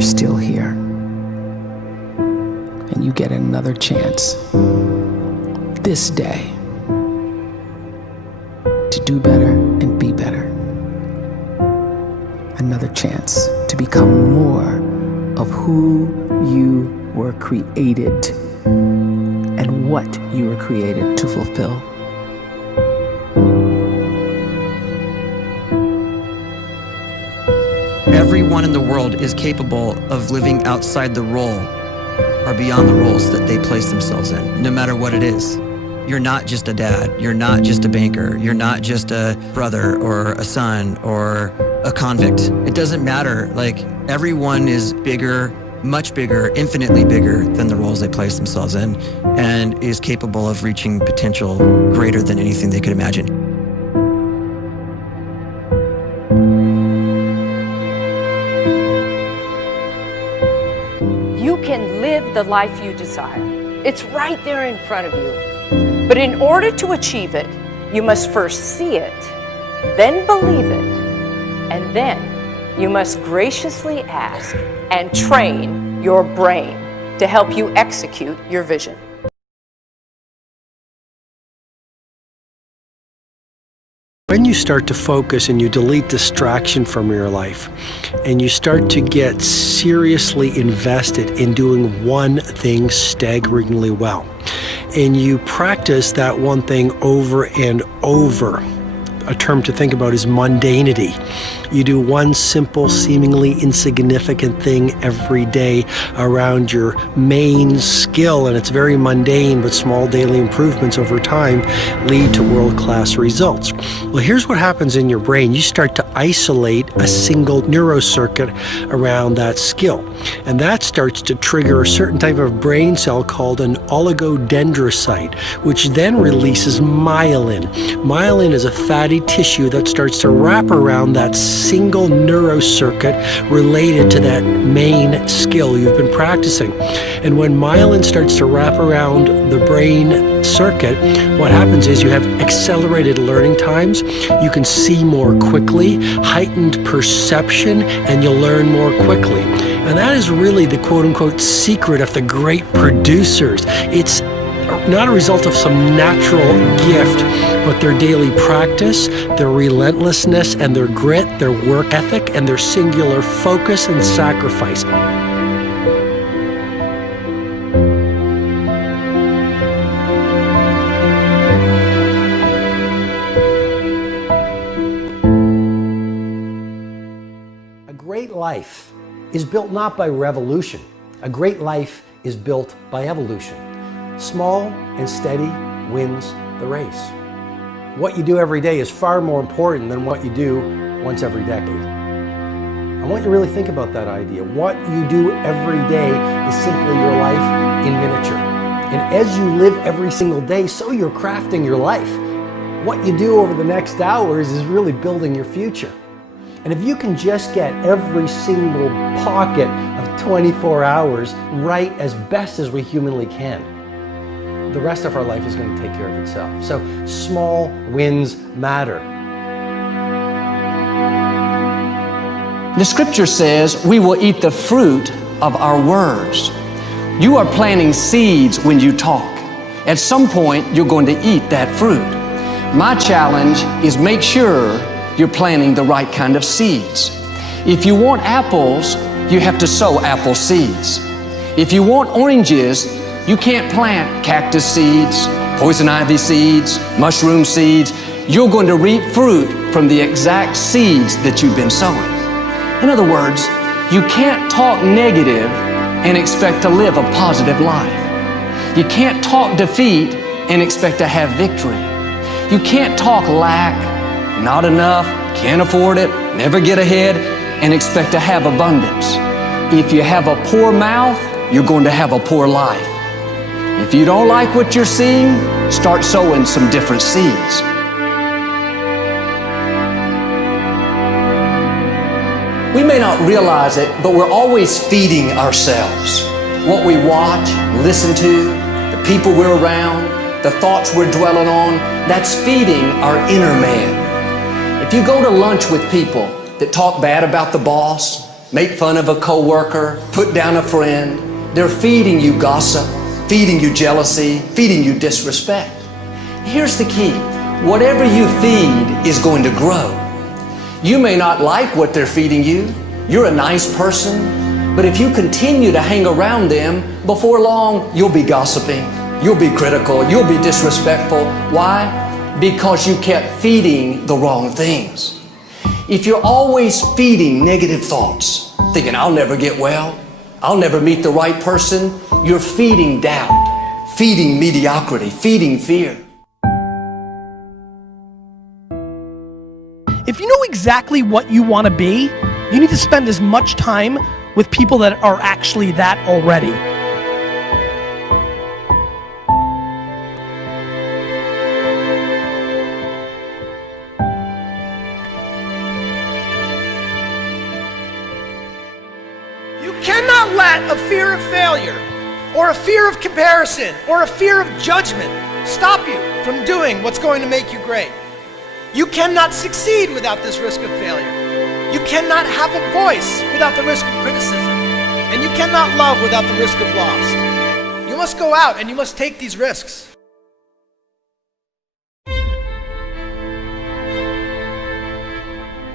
you're still here. And you get another chance this day to do better and be better. Another chance to become more of who you were created and what you were created to fulfill. Everyone in the world is capable of living outside the role or beyond the roles that they place themselves in, no matter what it is. You're not just a dad, you're not just a banker, you're not just a brother or a son or a convict. It doesn't matter. Like, everyone is bigger, much bigger, infinitely bigger than the roles they place themselves in, and is capable of reaching potential greater than anything they could imagine. You can live the life you desire. It's right there in front of you. But in order to achieve it, you must first see it, then believe it, and then you must graciously ask and train your brain to help you execute your vision. When you start to focus and you delete distraction from your life, and you start to get seriously invested in doing one thing staggeringly well, and you practice that one thing over and over, a term to think about is mundanity. You do one simple, seemingly insignificant thing every day around your main skill, and it's very mundane, but small daily improvements over time lead to world-class results. Well, here's what happens in your brain. You start to isolate a single neurocircuit around that skill, and that starts to trigger a certain type of brain cell called an oligodendrocyte, which then releases myelin. Myelin is a fatty tissue that starts to wrap around that single neurocircuit related to that main skill you've been practicing. And when myelin starts to wrap around the brain circuit, what happens is you have accelerated learning times, you can see more quickly, heightened perception, and you'll learn more quickly. And that is really the quote-unquote secret of the great producers. It's not a result of some natural gift, but their daily practice, their relentlessness and their grit, their work ethic, and their singular focus and sacrifice. A great life is built not by revolution. A great life is built by evolution. Small and steady wins the race. What you do every day is far more important than what you do once every decade. I want you to really think about that idea. What you do every day is simply your life in miniature. And as you live every single day, so you're crafting your life. What you do over the next hours is really building your future. And if you can just get every single pocket of 24 hours right as best as we humanly can, the rest of our life is going to take care of itself. So small wins matter. The scripture says we will eat the fruit of our words. You are planting seeds when you talk. At some point, you're going to eat that fruit. My challenge is make sure you're planting the right kind of seeds. If you want apples, you have to sow apple seeds. If you want oranges, you can't plant cactus seeds, poison ivy seeds, mushroom seeds. You're going to reap fruit from the exact seeds that you've been sowing. In other words, you can't talk negative and expect to live a positive life. You can't talk defeat and expect to have victory. You can't talk lack, not enough, can't afford it, never get ahead, and expect to have abundance. If you have a poor mouth, you're going to have a poor life. If you don't like what you're seeing, start sowing some different seeds. We may not realize it, but we're always feeding ourselves. What we watch, listen to, the people we're around, the thoughts we're dwelling on, that's feeding our inner man. If you go to lunch with people that talk bad about the boss, make fun of a coworker, put down a friend. They're feeding you gossip, feeding you jealousy, feeding you disrespect. Here's the key. Whatever you feed is going to grow. You may not like what they're feeding you. You're a nice person, but if you continue to hang around them, before long, you'll be gossiping, you'll be critical, you'll be disrespectful. Why? Because you kept feeding the wrong things. If you're always feeding negative thoughts, thinking, I'll never get well, I'll never meet the right person, you're feeding doubt, feeding mediocrity, feeding fear. If you know exactly what you want to be, you need to spend as much time with people that are actually that already. You cannot let a fear of failure, or a fear of comparison, or a fear of judgment stop you from doing what's going to make you great. You cannot succeed without this risk of failure. You cannot have a voice without the risk of criticism. And you cannot love without the risk of loss. You must go out and you must take these risks.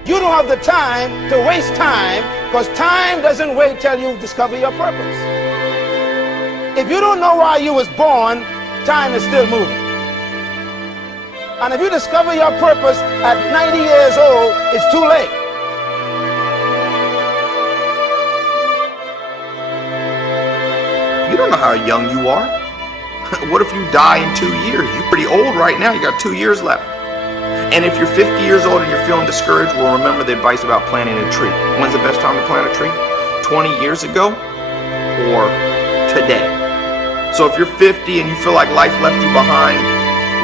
You don't have the time to waste time, because time doesn't wait till you discover your purpose. If you don't know why you was born, time is still moving. And if you discover your purpose at 90 years old, it's too late. You don't know how young you are. What if you die in 2 years? You're pretty old right now. You got 2 years left. And if you're 50 years old and you're feeling discouraged, well, remember the advice about planting a tree. When's the best time to plant a tree? 20 years ago or today? So if you're 50 and you feel like life left you behind,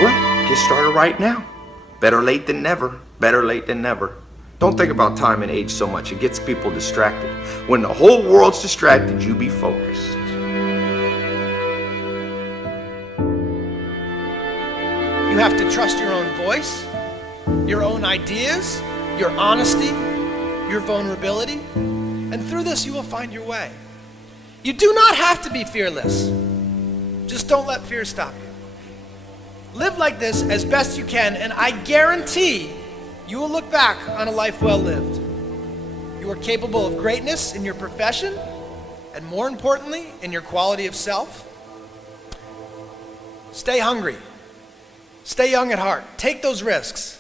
well, get started right now. Better late than never. Better late than never. Don't think about time and age so much. It gets people distracted. When the whole world's distracted, you be focused. You have to trust your own voice, your own ideas, your honesty, your vulnerability, and through this you will find your way. You do not have to be fearless. Just don't let fear stop you. Live like this as best you can, and I guarantee you will look back on a life well lived. You are capable of greatness in your profession, and more importantly, in your quality of self. Stay hungry. Stay young at heart. Take those risks.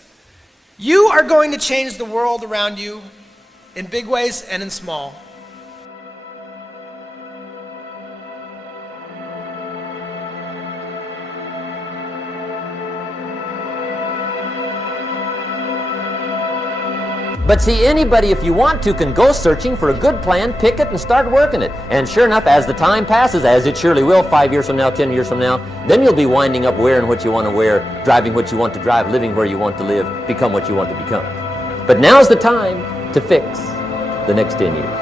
You are going to change the world around you in big ways and in small. But see, anybody, if you want to, can go searching for a good plan, pick it, and start working it. And sure enough, as the time passes, as it surely will 5 years from now, 10 years from now, then you'll be winding up wearing what you want to wear, driving what you want to drive, living where you want to live, become what you want to become. But now's the time to fix the next 10 years.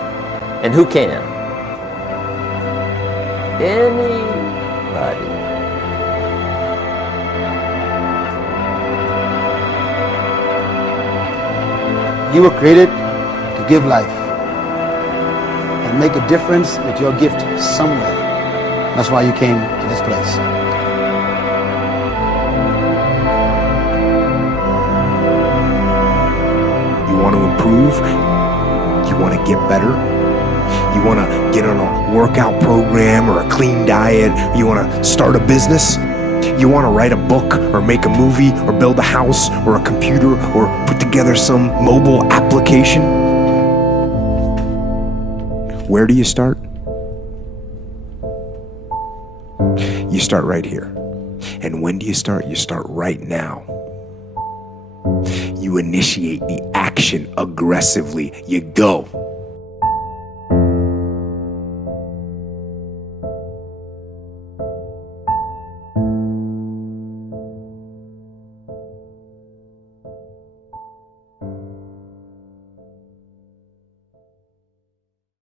And who can? Anybody. You were created to give life and make a difference with your gift somewhere. That's why you came to this place. You want to improve? You want to get better? You want to get on a workout program or a clean diet? You want to start a business? You want to write a book or make a movie or build a house or a computer or put together some mobile application? Where do you start? You start right here. And when do you start? You start right now. You initiate the action aggressively. You go.